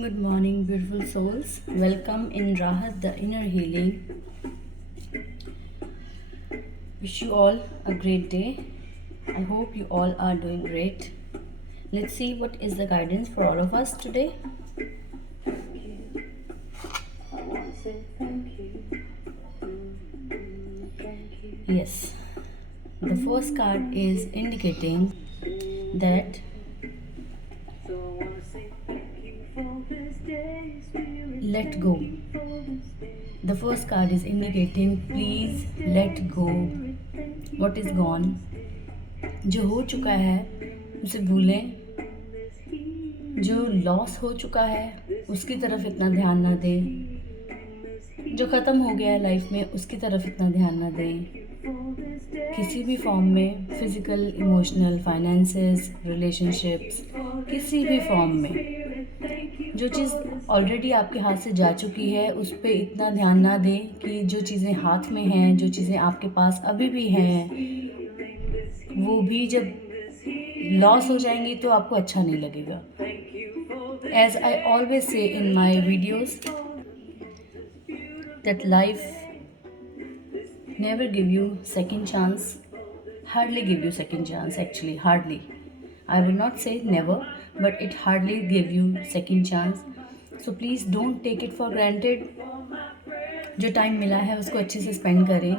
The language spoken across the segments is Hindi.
Good morning, beautiful souls. Welcome in Rahat, the inner healing. Wish you all a great day. I hope you all are doing great. Let's see what is the guidance for all of us today. Yes, the first card is indicating that let go. The first card is indicating please let go what is gone. जो हो चुका है उसे भूलें. जो लॉस हो चुका है उसकी तरफ इतना ध्यान ना दें. जो ख़त्म हो गया है लाइफ में उसकी तरफ इतना ध्यान ना दें. किसी भी फॉर्म में, फिज़िकल, इमोशनल, फाइनेंसेस, रिलेशनशिप्स, किसी भी फॉर्म में जो चीज़ ऑलरेडी आपके हाथ से जा चुकी है उस पर इतना ध्यान ना दें कि जो चीज़ें हाथ में हैं, जो चीज़ें आपके पास अभी भी हैं, वो भी जब लॉस हो जाएंगी तो आपको अच्छा नहीं लगेगा. As I always say in my videos that life never give you second chance, hardly give you second chance, actually hardly. I will not say never, but it hardly give you second chance. So please don't take it for granted. जो टाइम मिला है उसको अच्छे से स्पेंड करें.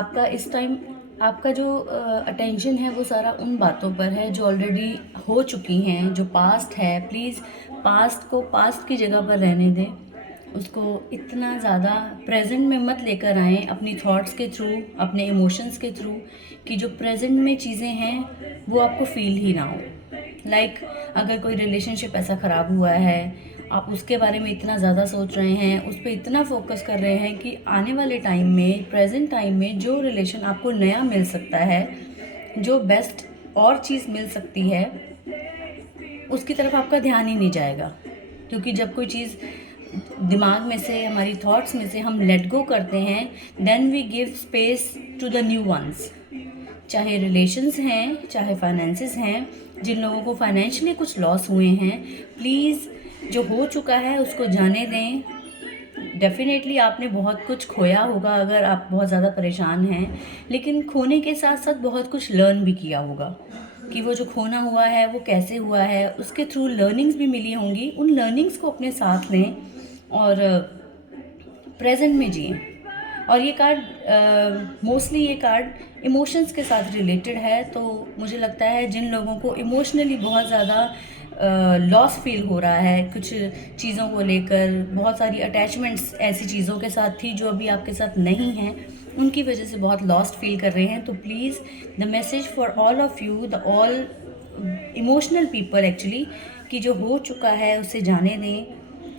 आपका इस टाइम आपका जो अटेंशन है वो सारा उन बातों पर है जो ऑलरेडी हो चुकी हैं, जो पास्ट है. प्लीज़ पास्ट को पास्ट की जगह पर रहने दें. उसको इतना ज़्यादा प्रेजेंट में मत लेकर आएँ अपनी थॉट्स के थ्रू, अपने इमोशंस के थ्रू, कि जो प्रेजेंट में चीज़ें हैं वो आपको फील ही ना हो. लाइक अगर कोई रिलेशनशिप ऐसा ख़राब हुआ है, आप उसके बारे में इतना ज़्यादा सोच रहे हैं, उस पर इतना फोकस कर रहे हैं कि आने वाले टाइम में, प्रेजेंट टाइम में जो रिलेशन आपको नया मिल सकता है, जो बेस्ट और चीज़ मिल सकती है, उसकी तरफ आपका ध्यान ही नहीं जाएगा. क्योंकि जब कोई चीज़ दिमाग में से, हमारी थॉट्स में से हम लेट गो करते हैं, then we give space to the new ones. चाहे रिलेशंस हैं, चाहे फाइनेंसेस हैं. जिन लोगों को फाइनेंशियली कुछ लॉस हुए हैं, प्लीज़ जो हो चुका है उसको जाने दें. डेफिनेटली आपने बहुत कुछ खोया होगा अगर आप बहुत ज़्यादा परेशान हैं, लेकिन खोने के साथ साथ बहुत कुछ लर्न भी किया होगा कि वो जो खोना हुआ है वो कैसे हुआ है. उसके थ्रू लर्निंग्स भी मिली होंगी. उन लर्निंग्स को अपने साथ लें और प्रेजेंट में जिए. और ये कार्ड मोस्टली ये कार्ड इमोशंस के साथ रिलेटेड है. तो मुझे लगता है जिन लोगों को इमोशनली बहुत ज़्यादा लॉस फील हो रहा है कुछ चीज़ों को लेकर, बहुत सारी अटैचमेंट्स ऐसी चीज़ों के साथ थी जो अभी आपके साथ नहीं हैं, उनकी वजह से बहुत लॉस्ट फील कर रहे हैं. तो please the message for all of you, the all emotional people actually, कि जो हो चुका है उसे जाने दें,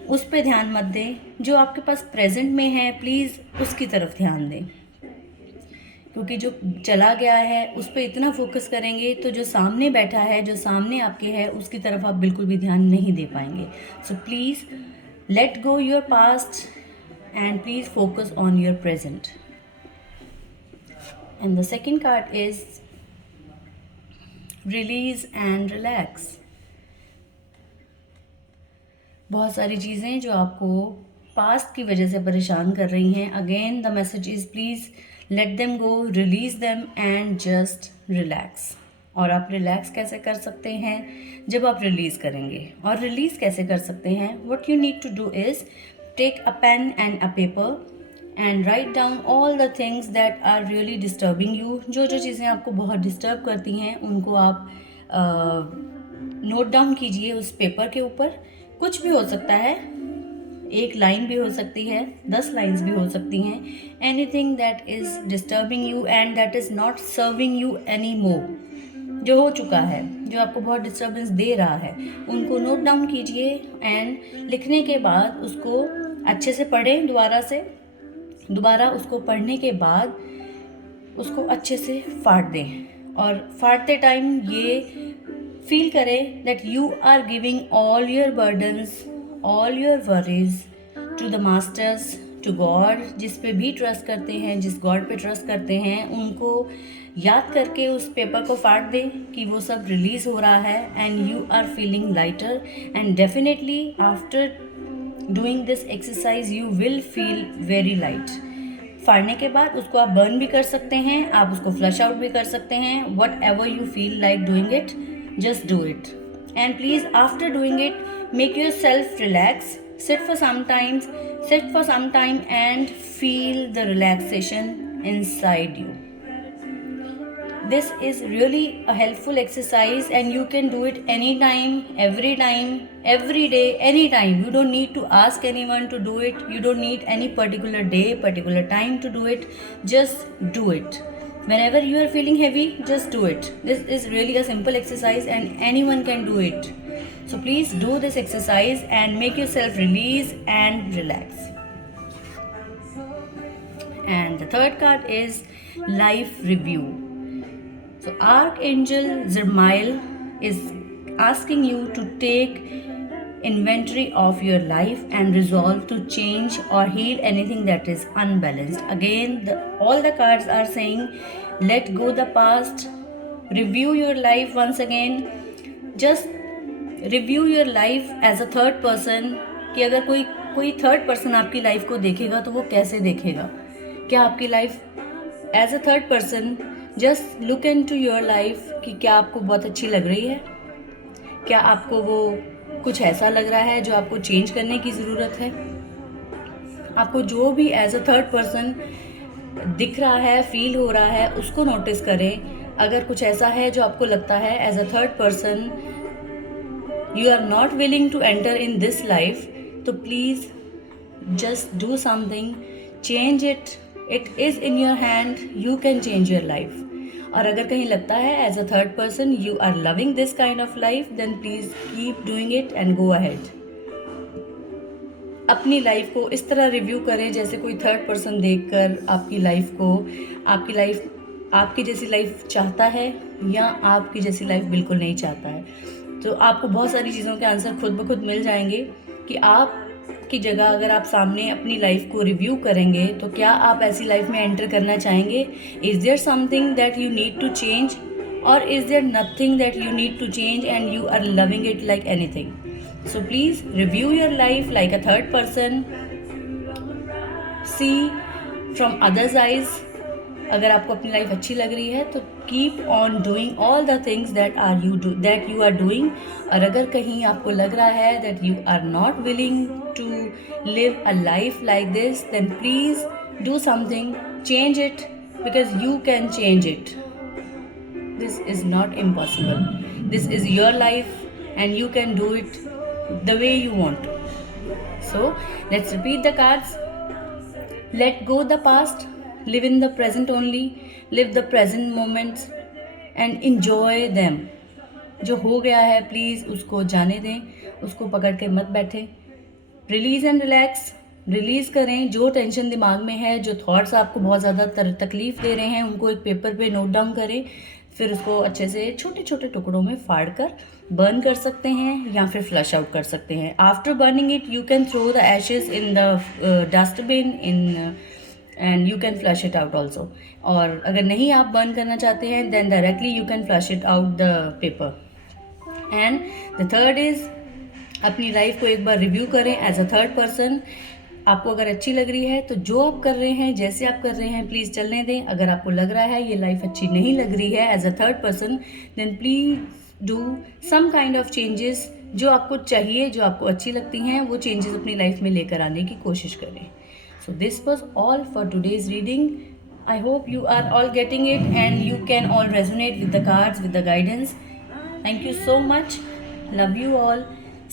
उस पे ध्यान मत दें. जो आपके पास प्रेजेंट में है प्लीज़ उसकी तरफ ध्यान दें. क्योंकि जो चला गया है उस पर इतना फोकस करेंगे तो जो सामने बैठा है, जो सामने आपके है, उसकी तरफ आप बिल्कुल भी ध्यान नहीं दे पाएंगे. So please let go your past and please focus on your present. And the second card is release and relax. बहुत सारी चीज़ें जो आपको पास्ट की वजह से परेशान कर रही हैं, again the message is please let them go, release them and just relax. और आप रिलैक्स कैसे कर सकते हैं? जब आप रिलीज़ करेंगे. और रिलीज़ कैसे कर सकते हैं? What you need to do is take a pen and a paper and write down all the things that are really disturbing you. जो जो चीज़ें आपको बहुत डिस्टर्ब करती हैं उनको आप नोट डाउन कीजिए उस पेपर के ऊपर. कुछ भी हो सकता है, एक लाइन भी हो सकती है, 10 लाइन्स भी हो सकती हैं. Anything that is disturbing you and that is not serving you any more, जो हो चुका है, जो आपको बहुत डिस्टर्बेंस दे रहा है, उनको नोट डाउन कीजिए. एंड लिखने के बाद उसको अच्छे से पढ़ें दोबारा उसको पढ़ने के बाद उसको अच्छे से फाड़ दें. और फाड़ते टाइम ये फील करें that you are giving all your burdens, all your worries to the masters, to God, जिस पे भी ट्रस्ट करते हैं, जिस गॉड पे ट्रस्ट करते हैं, उनको याद करके उस पेपर को फाड़ दें कि वो सब रिलीज़ हो रहा है and you are feeling lighter and definitely after doing this exercise you will feel very light. फाड़ने के बाद उसको आप बर्न भी कर सकते हैं, आप उसको फ्लश आउट भी कर सकते हैं, what ever you feel like doing it, just do it. And please after doing it make your self relax, sit for some time and feel the relaxation inside you. This is really a helpful exercise and you can do it anytime, every time, every day, anytime. You don't need to ask anyone to do it. You don't need any particular day, particular time to do it. Just do it. Whenever you are feeling heavy, just do it. This is really a simple exercise and anyone can do it. So please do this exercise and make yourself release and relax. And the third card is life review. So Archangel Zermail is asking you to take inventory of your life and resolve to change or heal anything that is unbalanced. Again, all the cards are saying let go the past, review your life once again. Just review your life as a third person, कि अगर कोई थर्ड पर्सन आपकी लाइफ को देखेगा तो वो कैसे देखेगा, क्या आपकी life as a third person just look into your life कि क्या आपको बहुत अच्छी लग रही है, क्या आपको वो कुछ ऐसा लग रहा है जो आपको चेंज करने की ज़रूरत है। आपको जो भी एज अ थर्ड पर्सन दिख रहा है, फील हो रहा है, उसको नोटिस करें। अगर कुछ ऐसा है जो आपको लगता है as a third person you are not willing to enter in this life, तो please just do something, change it. It is in your hand, you can change your life. और अगर कहीं लगता है as a third person you are loving this kind of life, then please keep doing it and go ahead. अपनी लाइफ को इस तरह रिव्यू करें जैसे कोई थर्ड पर्सन देखकर आपकी लाइफ को, आपकी जैसी लाइफ चाहता है या आपकी जैसी लाइफ बिल्कुल नहीं चाहता है। तो आपको बहुत सारी चीज़ों के आंसर खुद ब खुद मिल जाएंगे कि आप की जगह अगर आप सामने अपनी लाइफ को रिव्यू करेंगे तो क्या आप ऐसी लाइफ में एंटर करना चाहेंगे। Is there something that you need to change और is there nothing that you need to change and you are loving it like anything. So please review your life like a third person, see from others eyes. अगर आपको अपनी लाइफ अच्छी लग रही है तो keep on doing all the things that you are doing. और अगर कहीं आपको लग रहा है that you are not willing to live a life like this, then please do something, change it, because you can change it. This is not impossible. This is your life and you can do it the way you want to. So let's repeat the cards. Let go the past, live in the present only, live the present moments and enjoy them. जो हो गया है प्लीज़ उसको जाने दें, उसको पकड़ के मत बैठें. रिलीज़ एंड रिलैक्स, रिलीज़ करें जो टेंशन दिमाग में है, जो थॉट्स आपको बहुत ज़्यादा तकलीफ़ दे रहे हैं उनको एक पेपर पे नोट डाउन करें, फिर उसको अच्छे से छोटे छोटे टुकड़ों में फाड़ कर बर्न कर सकते हैं या फिर फ्लश आउट कर सकते हैं. After burning it you can throw the ashes in the dustbin and you can flush it out also. और अगर नहीं आप बर्न करना चाहते हैं then directly you can flush it out the paper. And the third is अपनी लाइफ को एक बार रिव्यू करें एज अ थर्ड पर्सन. आपको अगर अच्छी लग रही है तो जो आप कर रहे हैं, जैसे आप कर रहे हैं प्लीज़ चलने दें. अगर आपको लग रहा है ये लाइफ अच्छी नहीं लग रही है as a third person, then please do some kind of changes. जो आपको चाहिए, जो आपको अच्छी लगती हैं वो चेंजेस अपनी लाइफ में लेकर आने की कोशिश करें. So this was all for today's reading. I hope you are all getting it and you can all resonate with the cards, with the guidance. Thank you so much. Love you all.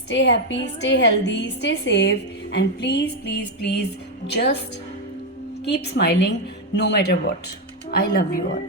Stay happy, stay healthy, stay safe, and please, please, please just keep smiling no matter what. I love you all.